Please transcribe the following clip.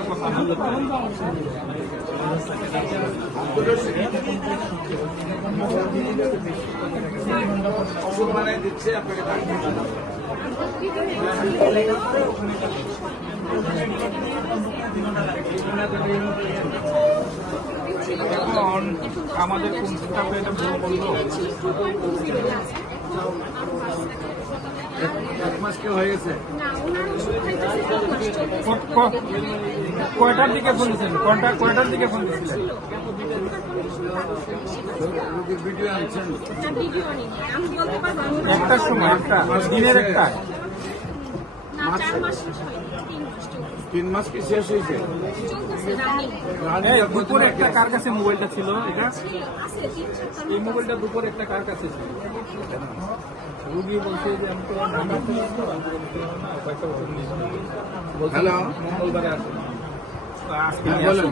করার কথা না। দিচ্ছে আপনাকে এখন আমাদের কোন স্টাফে এটা ভুল করলো? এক মাস কেউ হয়ে গেছে। কয়টার দিকে ফোন দিয়েছেন? কয়টার দিকে ফোন দিয়েছিলেন? ভিডিও আনছেন একটার সময়, একটা দিনের একটা। 3 মাস কি শেষ হয়েছে? দুপুরে একটা কার কাছে মোবাইলটা ছিল? এটা এই মোবাইলটা দুপুরে একটা কার কাছে ছিল? রুগী বলছে যে আমি তো হ্যালো, মঙ্গলবারে আসবো, আজকে বলেন।